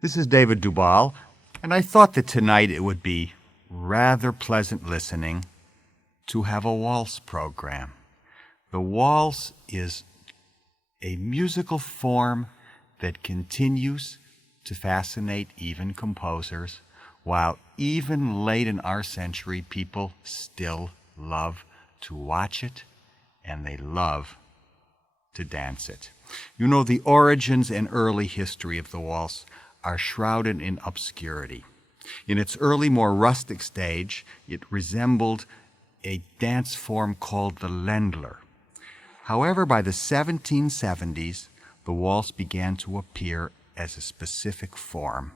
This is David Dubal, and I thought that tonight it would be rather pleasant listening to have a waltz program. The waltz is a musical form that continues to fascinate even composers, while even late in our century, people still love to watch it, and they love to dance it. You know, the origins and early history of the waltz are shrouded in obscurity. In its early, more rustic stage, it resembled a dance form called the Ländler. However, by the 1770s, the waltz began to appear as a specific form.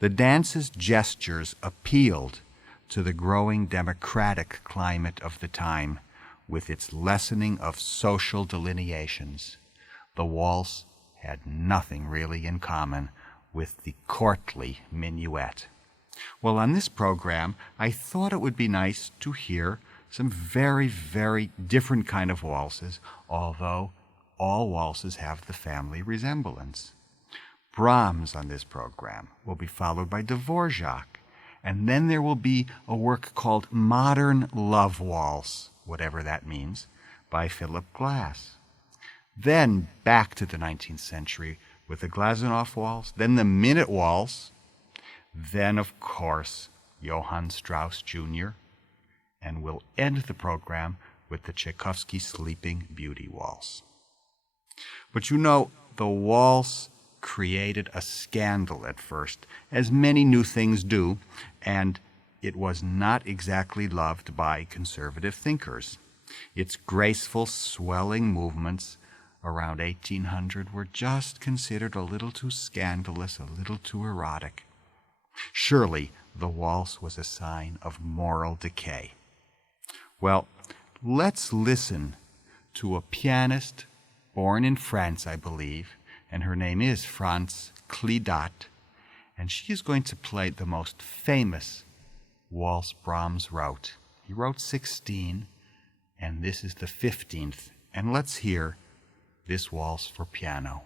The dance's gestures appealed to the growing democratic climate of the time, with its lessening of social delineations. The waltz had nothing really in common with the courtly minuet. Well, on this program, I thought it would be nice to hear some very, very different kind of waltzes, although all waltzes have the family resemblance. Brahms on this program will be followed by Dvorak, and then there will be a work called Modern Love Waltz, whatever that means, by Philip Glass. Then back to the 19th century with the Glazunov Waltz, then the Minute Waltz, then, of course, Johann Strauss Jr., and we'll end the program with the Tchaikovsky Sleeping Beauty Waltz. But you know, the waltz created a scandal at first, as many new things do, and it was not exactly loved by conservative thinkers. Its graceful, swelling movements around 1800 were just considered a little too scandalous, a little too erotic. Surely the waltz was a sign of moral decay. Well, let's listen to a pianist born in France, I believe, and her name is France Clidat, and she is going to play the most famous waltz Brahms wrote. He wrote 16, and this is the 15th, and let's hear this waltz for piano.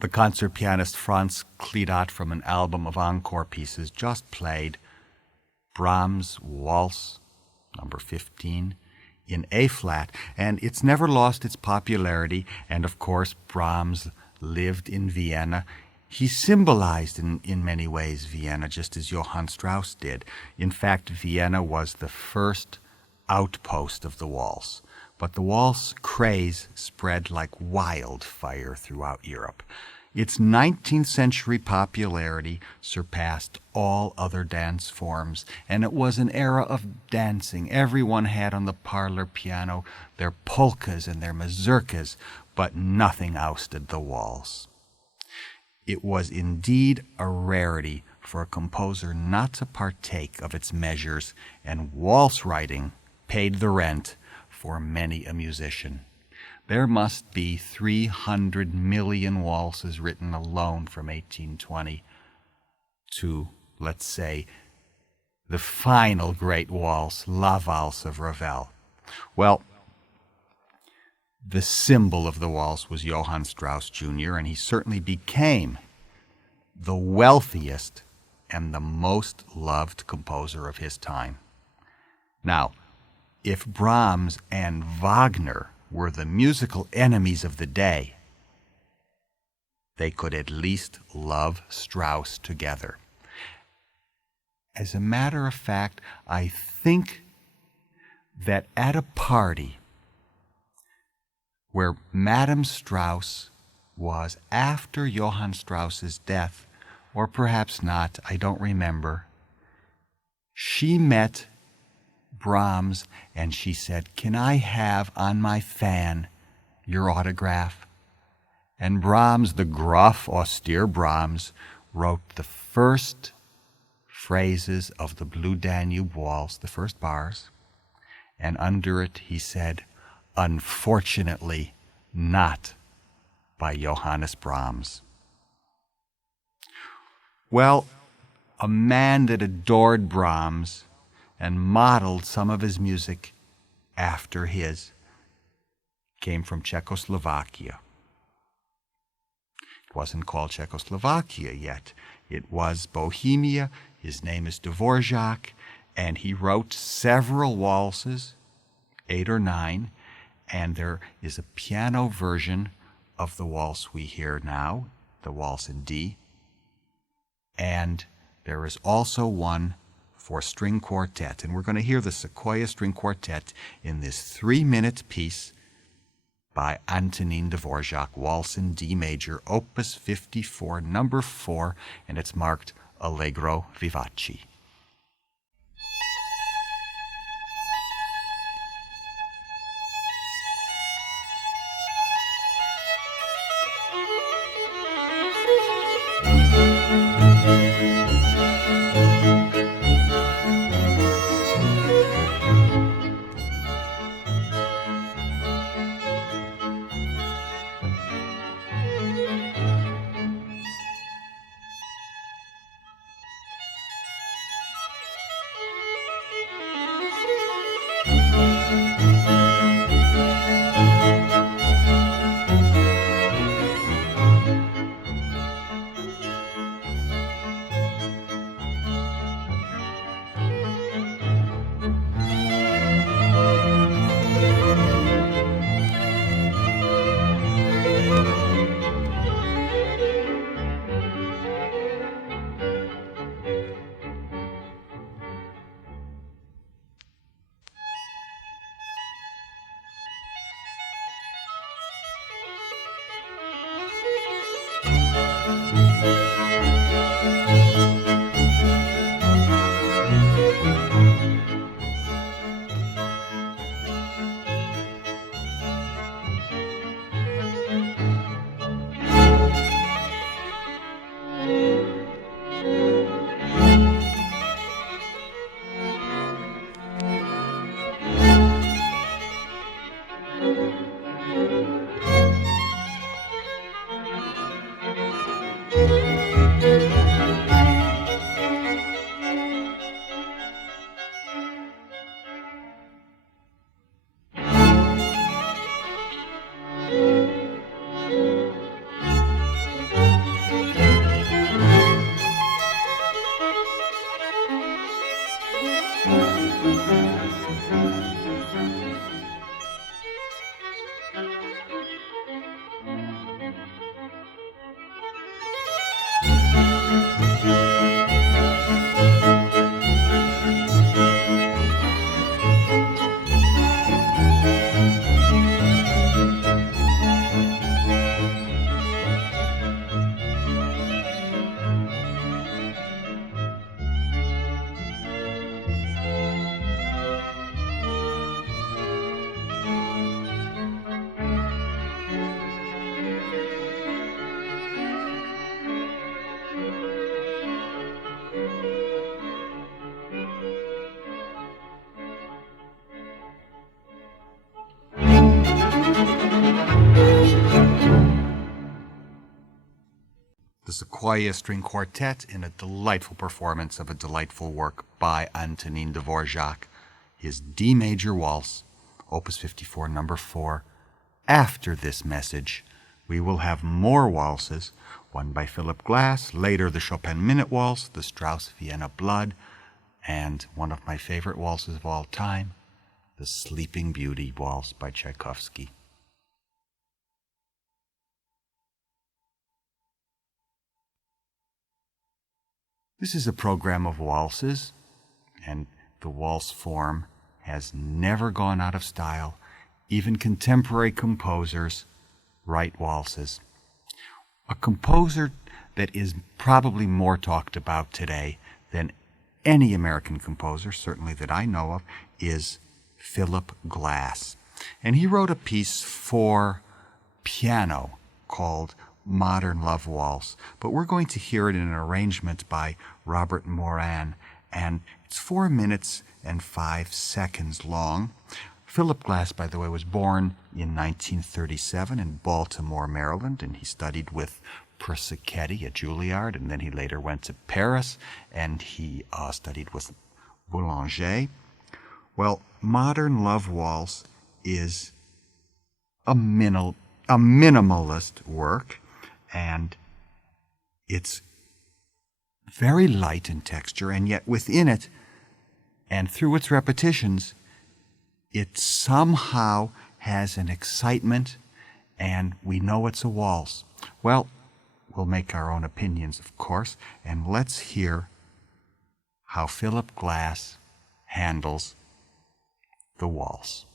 The concert pianist Franz Clidat, from an album of encore pieces, just played Brahms' Waltz number 15 in A-flat, and it's never lost its popularity. And of course, Brahms lived in Vienna. He symbolized in many ways Vienna, just as Johann Strauss did. In fact, Vienna was the first outpost of the waltz. But the waltz craze spread like wildfire throughout Europe. Its 19th century popularity surpassed all other dance forms, and it was an era of dancing. Everyone had on the parlor piano their polkas and their mazurkas, but nothing ousted the waltz. It was indeed a rarity for a composer not to partake of its measures, and waltz writing paid the rent for many a musician. There must be 300 million waltzes written alone from 1820 to, let's say, the final great waltz, La Valse of Ravel. Well, the symbol of the waltz was Johann Strauss Jr., and he certainly became the wealthiest and the most loved composer of his time. Now, if Brahms and Wagner were the musical enemies of the day, they could at least love Strauss together. As a matter of fact, I think that at a party where Madame Strauss was after Johann Strauss's death, or perhaps not, I don't remember, she met Brahms and she said, "Can I have on my fan your autograph?" And Brahms, the gruff, austere Brahms, wrote the first phrases of the Blue Danube Waltz, the first bars, and under it he said, "Unfortunately, not by Johannes Brahms." Well, a man that adored Brahms and modeled some of his music after his came from Czechoslovakia. It wasn't called Czechoslovakia yet. It was Bohemia. His name is Dvorak, and he wrote several waltzes, 8 or 9, and there is a piano version of the waltz we hear now, the waltz in D, and there is also one for string quartet, and we're going to hear the Sequoia String Quartet in this 3-minute piece by Antonin Dvorak, Waltz in D major, Opus 54, number 4, and it's marked Allegro Vivace. the Sequoia String Quartet in a delightful performance of a delightful work by Antonin Dvorak, his D major waltz, Opus 54, number 4. After this message, we will have more waltzes, one by Philip Glass, later the Chopin Minute Waltz, the Strauss Vienna Blood, and one of my favorite waltzes of all time, the Sleeping Beauty Waltz by Tchaikovsky. This is a program of waltzes, and the waltz form has never gone out of style. Even contemporary composers write waltzes. A composer that is probably more talked about today than any American composer, certainly that I know of, is Philip Glass. And he wrote a piece for piano called Modern Love Waltz, but we're going to hear it in an arrangement by Robert Moran, and it's 4 minutes and 5 seconds long. Philip Glass, by the way, was born in 1937 in Baltimore, Maryland, and he studied with Persichetti at Juilliard, and then he later went to Paris, and he studied with Boulanger. Well, Modern Love Waltz is a minimalist work, and it's very light in texture, and yet within it and through its repetitions, it somehow has an excitement, and we know it's a waltz. Well, we'll make our own opinions, of course, and let's hear how Philip Glass handles the waltz.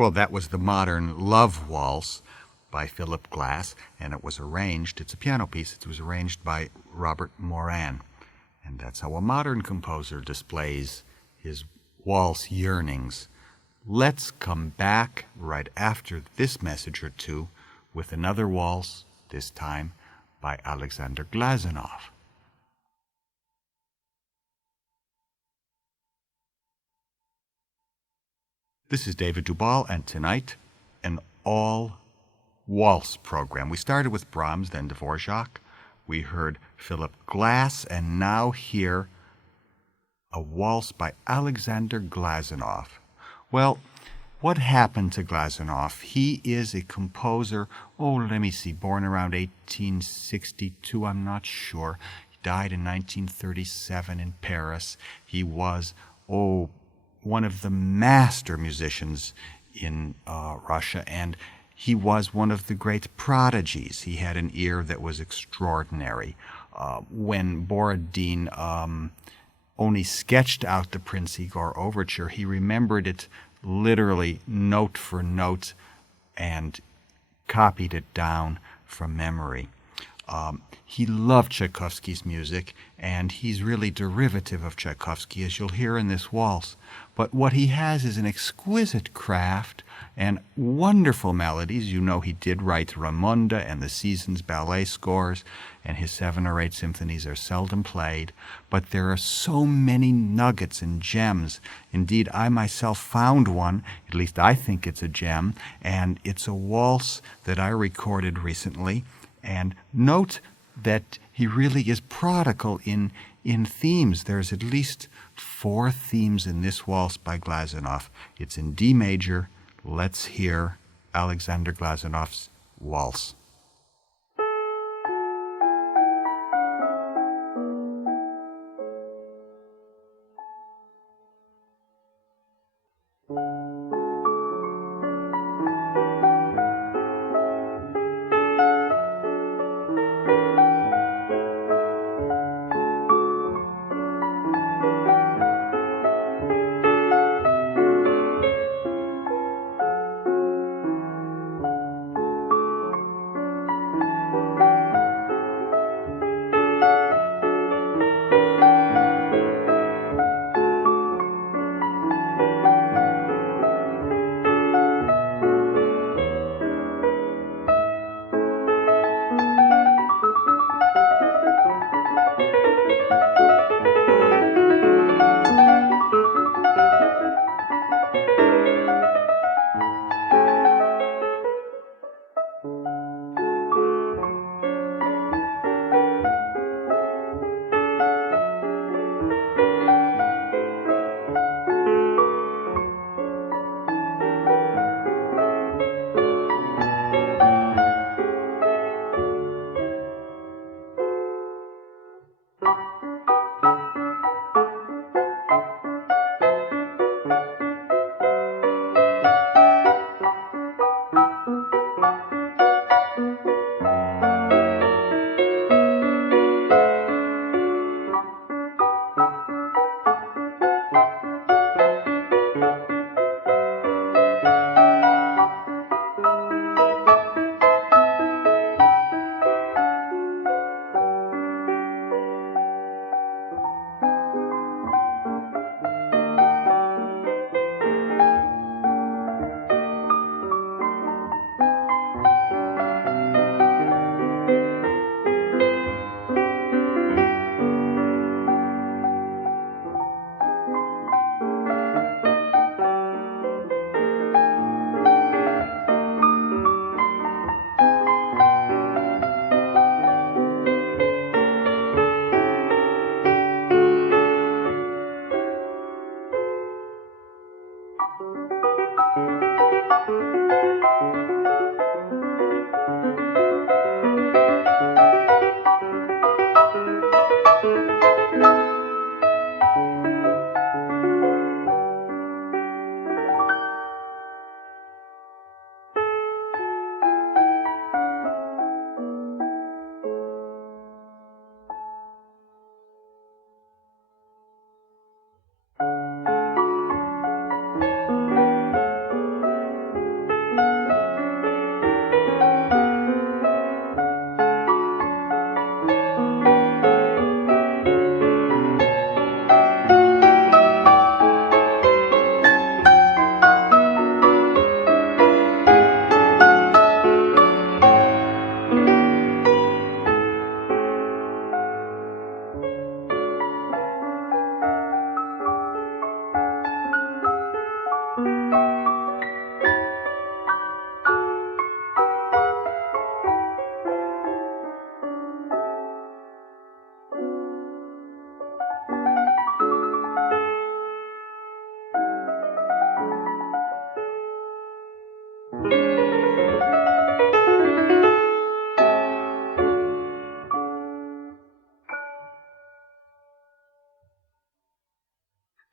Well, that was the modern Love Waltz by Philip Glass, and it was arranged, it's a piano piece, it was arranged by Robert Moran. And that's how a modern composer displays his waltz yearnings. Let's come back right after this message or two with another waltz, this time by Alexander Glazunov. This is David Dubal, and tonight, an all-waltz program. We started with Brahms, then Dvorak. We heard Philip Glass, and now hear a waltz by Alexander Glazunov. Well, what happened to Glazunov? He is a composer, born around 1862, I'm not sure. He died in 1937 in Paris. He was, one of the master musicians in Russia, and he was one of the great prodigies. He had an ear that was extraordinary. When Borodin only sketched out the Prince Igor Overture, he remembered it literally note for note and copied it down from memory. He loved Tchaikovsky's music, and he's really derivative of Tchaikovsky, as you'll hear in this waltz. But what he has is an exquisite craft and wonderful melodies. You know, he did write Ramonda and the Seasons ballet scores, and his 7 or 8 symphonies are seldom played. But there are so many nuggets and gems. Indeed, I myself found one, at least I think it's a gem, and it's a waltz that I recorded recently. And note that he really is prodigal in themes. There's at least 4 themes in this waltz by Glazunov. It's in D major. Let's hear Alexander Glazunov's waltz.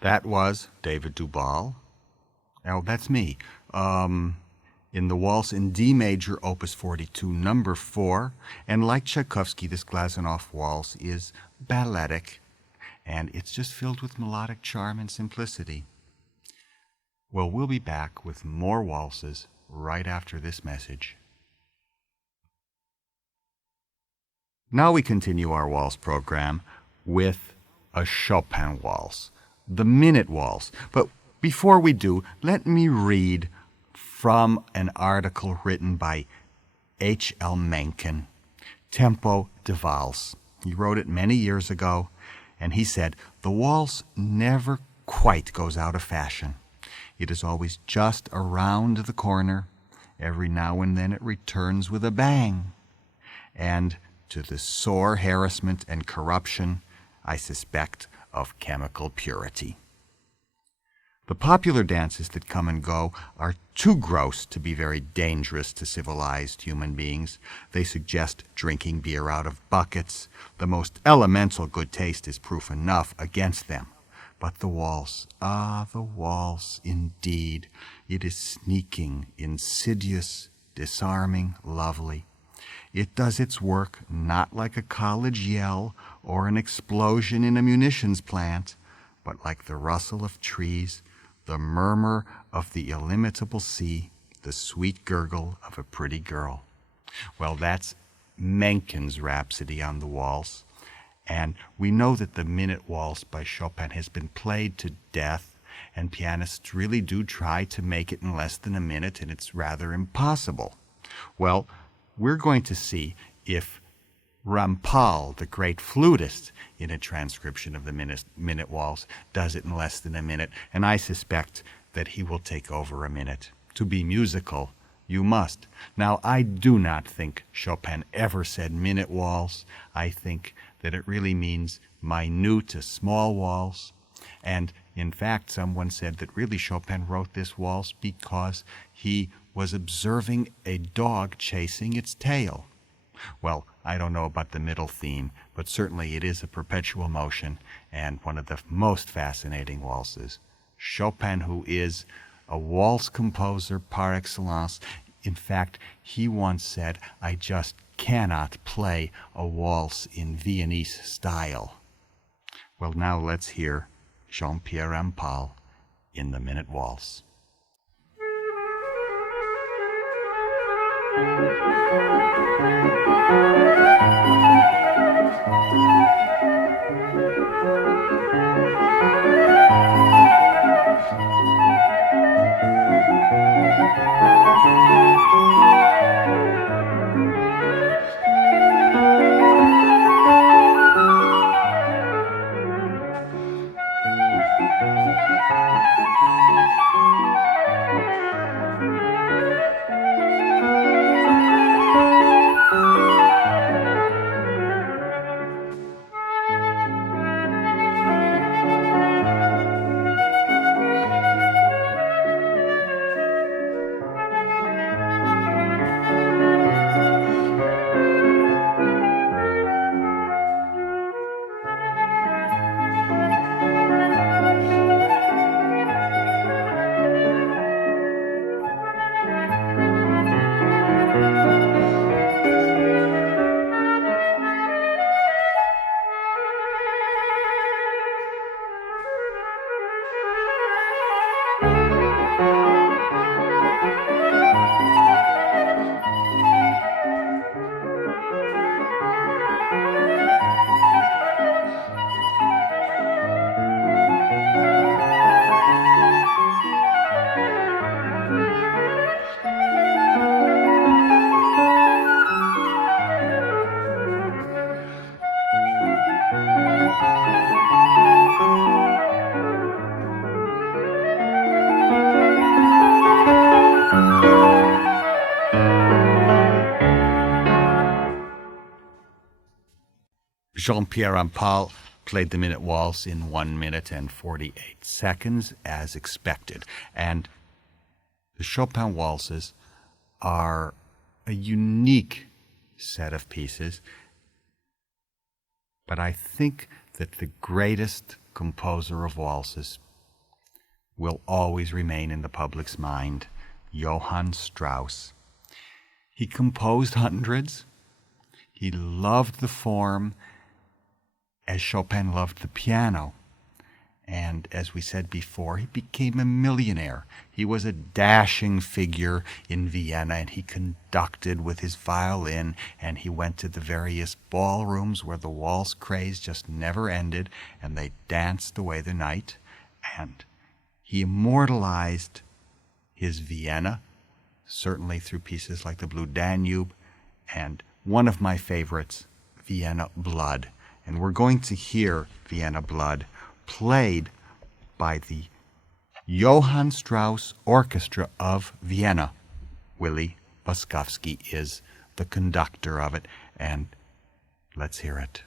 That was David Dubal. Oh, that's me. In the Waltz in D major, Opus 42, number 4. And like Tchaikovsky, this Glazunov waltz is balletic, and it's just filled with melodic charm and simplicity. Well, we'll be back with more waltzes right after this message. Now we continue our waltz program with a Chopin waltz, the Minute Waltz. But before we do, let me read from an article written by H.L. Mencken, Tempo de Valse. He wrote it many years ago, and he said, "The waltz never quite goes out of fashion. It is always just around the corner. Every now and then it returns with a bang. And to the sore harassment and corruption, I suspect, of chemical purity. The popular dances that come and go are too gross to be very dangerous to civilized human beings. They suggest drinking beer out of buckets. The most elemental good taste is proof enough against them. But the waltz, the waltz, indeed. It is sneaking, insidious, disarming, lovely. It does its work not like a college yell or an explosion in a munitions plant, but like the rustle of trees, the murmur of the illimitable sea, the sweet gurgle of a pretty girl." Well, that's Mencken's Rhapsody on the Waltz. And we know that the Minute Waltz by Chopin has been played to death, and pianists really do try to make it in less than a minute, and it's rather impossible. Well, we're going to see if Rampal, the great flutist, in a transcription of the Minute Waltz, does it in less than a minute, and I suspect that he will take over a minute. To be musical, you must. Now, I do not think Chopin ever said Minute Waltz. I think that it really means minute, a small waltz. And in fact, someone said that really Chopin wrote this waltz because he was observing a dog chasing its tail. Well, I don't know about the middle theme, but certainly it is a perpetual motion and one of the most fascinating waltzes. Chopin, who is a waltz composer par excellence. In fact, he once said, "I just cannot play a waltz in Viennese style." Well, now let's hear Jean-Pierre Rampal in the Minute Waltz. Jean-Pierre Rampal played the Minute Waltz in 1 minute and 48 seconds, as expected. And the Chopin waltzes are a unique set of pieces, but I think that the greatest composer of waltzes, will always remain in the public's mind, Johann Strauss. He composed hundreds. He loved the form as Chopin loved the piano. And as we said before, he became a millionaire. He was a dashing figure in Vienna, and he conducted with his violin, and he went to the various ballrooms where the waltz craze just never ended, and they danced away the night. And he immortalized his Vienna, certainly through pieces like the Blue Danube, and one of my favorites, Vienna Blood. And we're going to hear Vienna Blood played by the Johann Strauss Orchestra of Vienna. Willy Boskowski is the conductor of it, and let's hear it.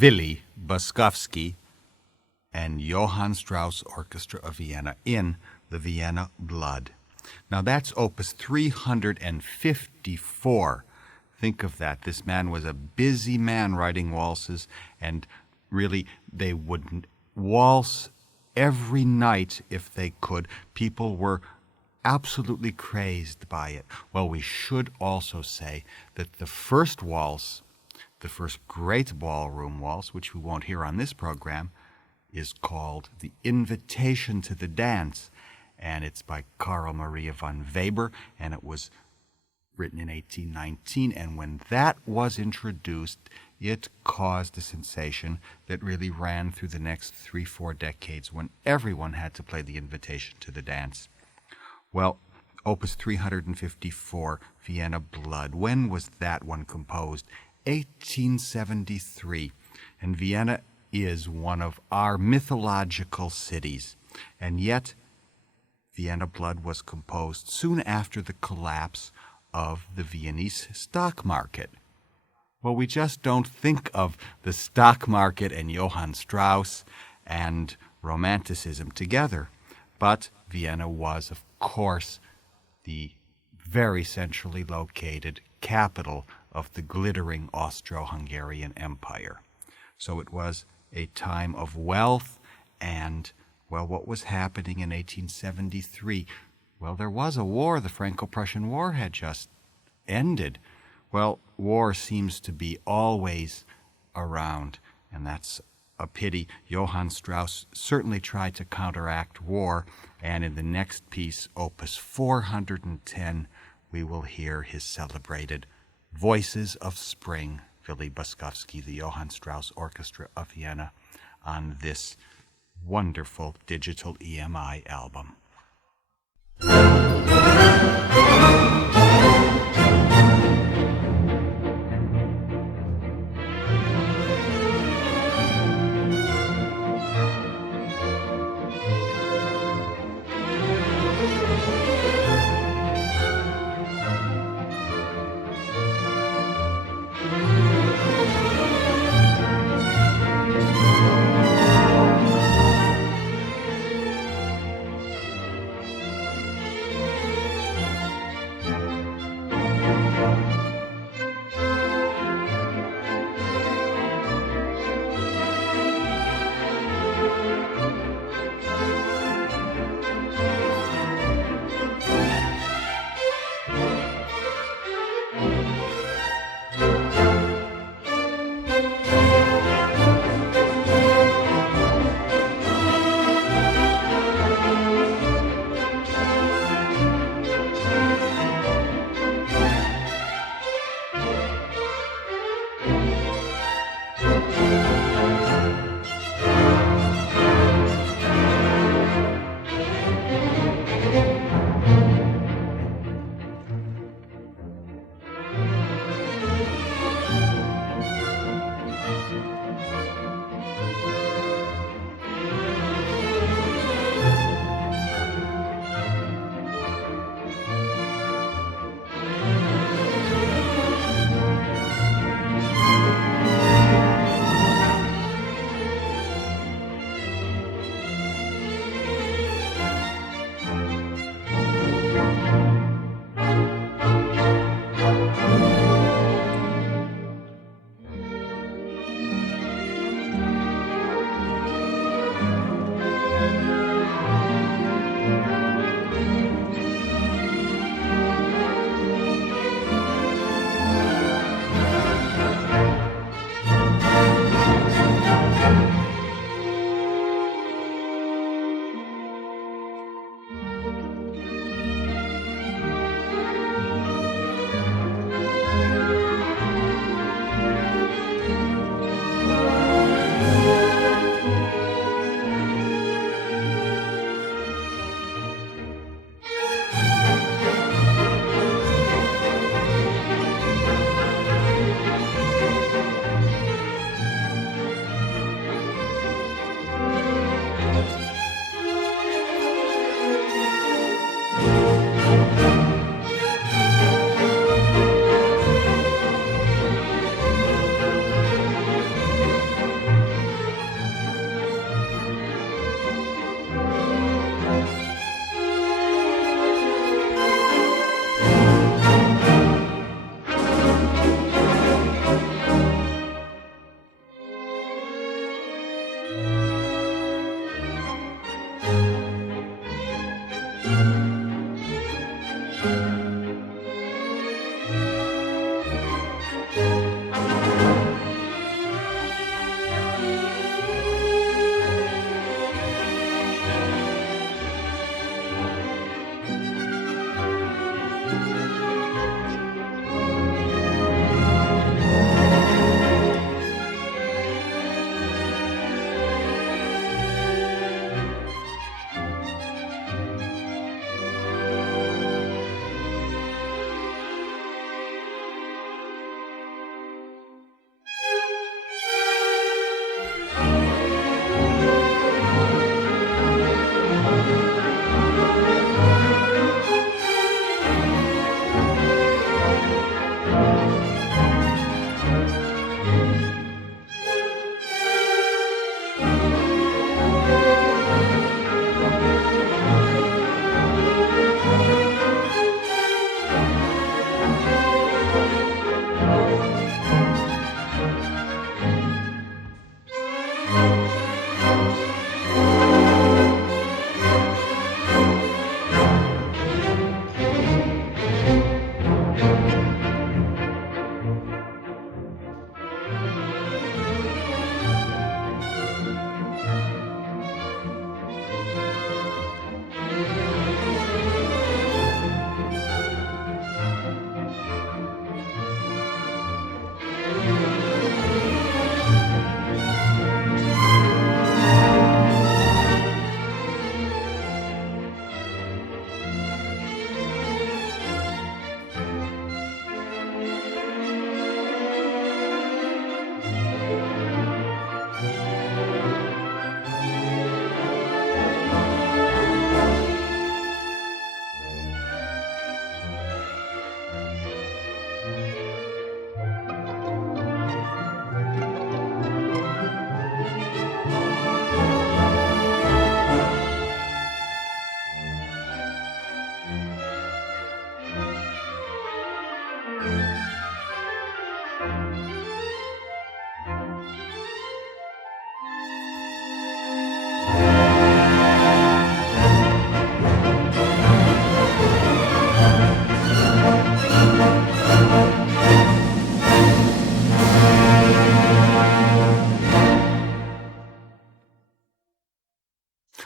Willy Bączkowski and Johann Strauss Orchestra of Vienna in the Vienna Blood. Now that's opus 354. Think of that. This man was a busy man writing waltzes, and really they would waltz every night if they could. People were absolutely crazed by it. Well, we should also say that the first waltz, the first great ballroom waltz, which we won't hear on this program, is called The Invitation to the Dance, and it's by Karl Maria von Weber, and it was written in 1819, and when that was introduced, it caused a sensation that really ran through the next 3-4 decades when everyone had to play The Invitation to the Dance. Well, opus 354, Vienna Blood, when was that one composed? 1873, and Vienna is one of our mythological cities, and yet Vienna Blood was composed soon after the collapse of the Viennese stock market. Well, we just don't think of the stock market and Johann Strauss and Romanticism together, but Vienna was, of course, the very centrally located capital of the glittering Austro-Hungarian Empire. So it was a time of wealth and, well, what was happening in 1873? Well, there was a war. The Franco-Prussian War had just ended. Well, war seems to be always around, and that's a pity. Johann Strauss certainly tried to counteract war, and in the next piece, opus 410, we will hear his celebrated Voices of Spring, Willy Bączkowski, the Johann Strauss Orchestra of Vienna, on this wonderful digital EMI album.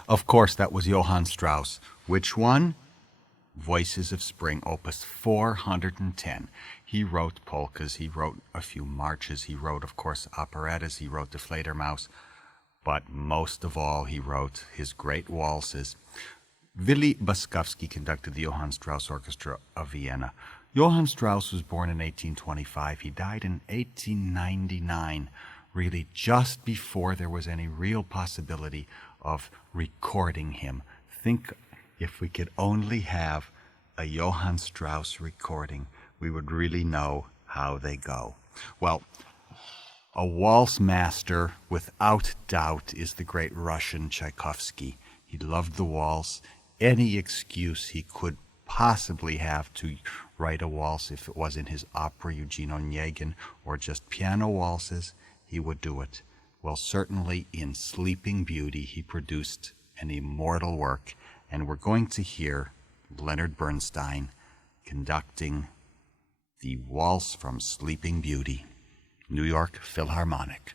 Of course, that was Johann Strauss. Which one? Voices of Spring, opus 410. He wrote polkas, he wrote a few marches, he wrote, of course, operettas, he wrote the Fledermaus, but most of all, he wrote his great waltzes. Willy Bączkowski conducted the Johann Strauss Orchestra of Vienna. Johann Strauss was born in 1825. He died in 1899, really just before there was any real possibility of recording him. Think if we could only have a Johann Strauss recording, we would really know how they go. Well, a waltz master, without doubt, is the great Russian Tchaikovsky. He loved the waltz. Any excuse he could possibly have to write a waltz, if it was in his opera Eugene Onegin or just piano waltzes, he would do it. Well, certainly in Sleeping Beauty, he produced an immortal work, and we're going to hear Leonard Bernstein conducting the waltz from Sleeping Beauty, New York Philharmonic.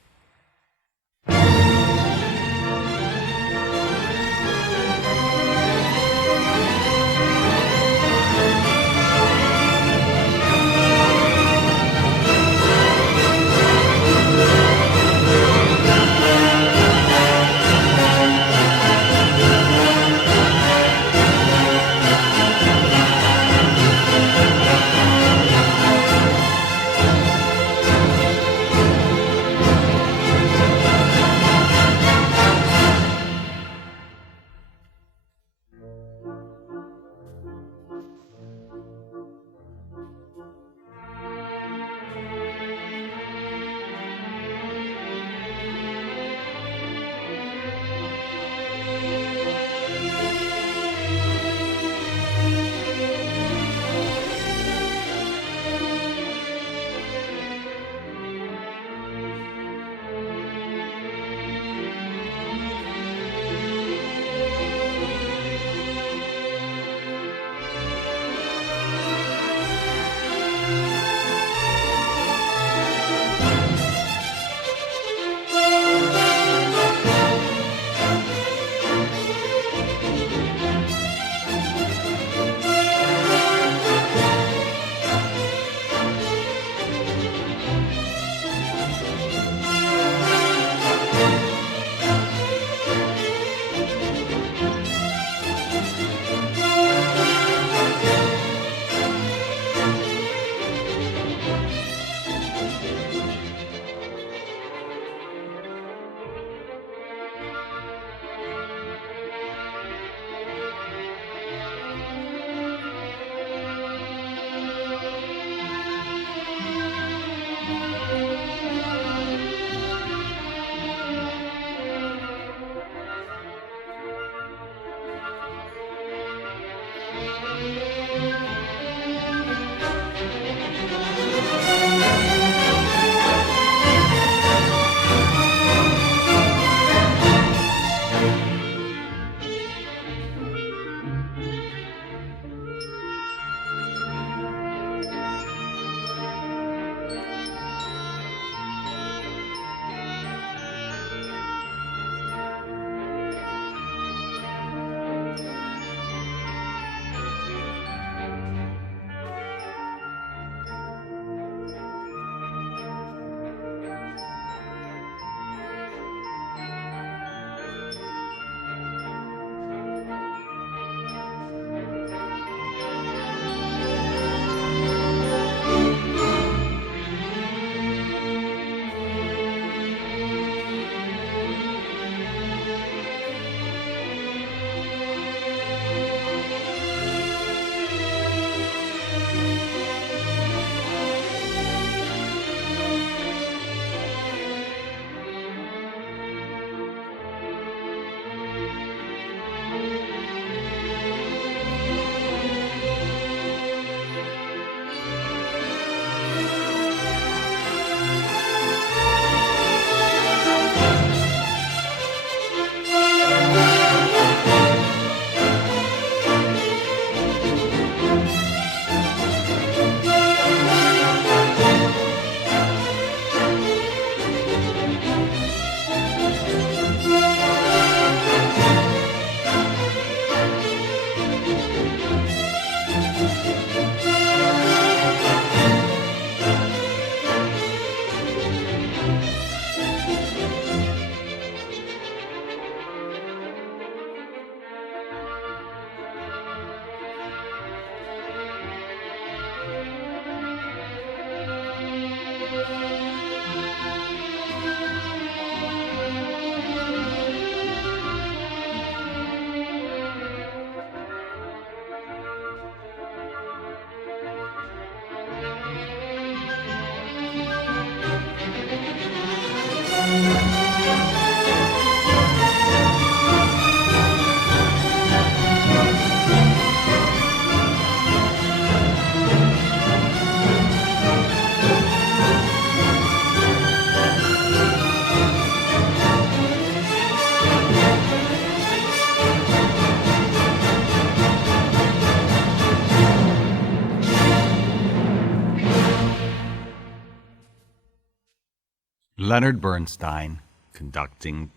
Leonard Bernstein conducting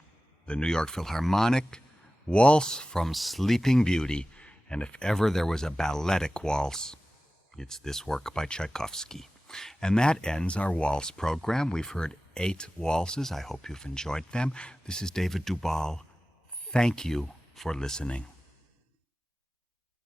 the New York Philharmonic, Waltz from Sleeping Beauty. And if ever there was a balletic waltz, it's this work by Tchaikovsky. And that ends our waltz program. We've heard 8 waltzes. I hope you've enjoyed them. This is David Dubal. Thank you for listening.